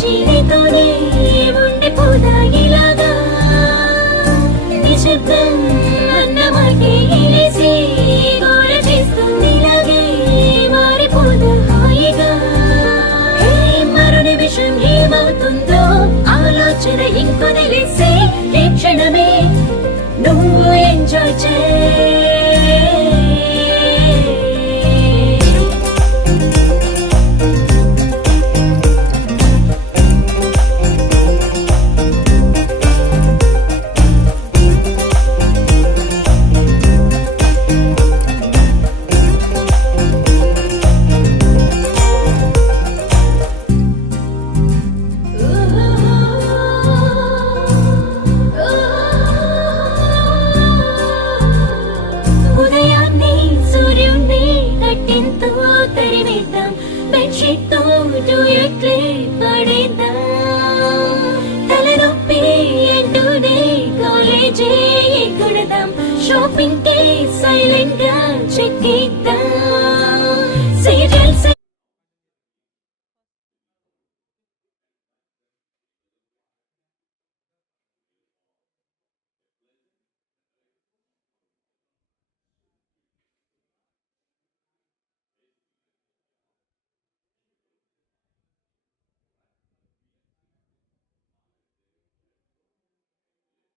చీరితోనే ఉండిపోదా ఇలాగా నిశ్శబ్దం అన్న మాటే ఎలేసి గోల చేస్తుంది ఇలాగే మారిపోదా హాయిగా మరో నిమిషం ఏమవుతుందో ఆలోచన ఇంకొదిలేసే ఈ క్షణమే నువ్వు ఎంజాయ్ చేయి బెడ్షీట్తో డూయెట్లే పడేద్దాం తలనొప్పి అంటూనే కాలేజీ ఎక్కడదాం షాపింగ్ కే సైలెంట్ గా చెక్కిద్దాం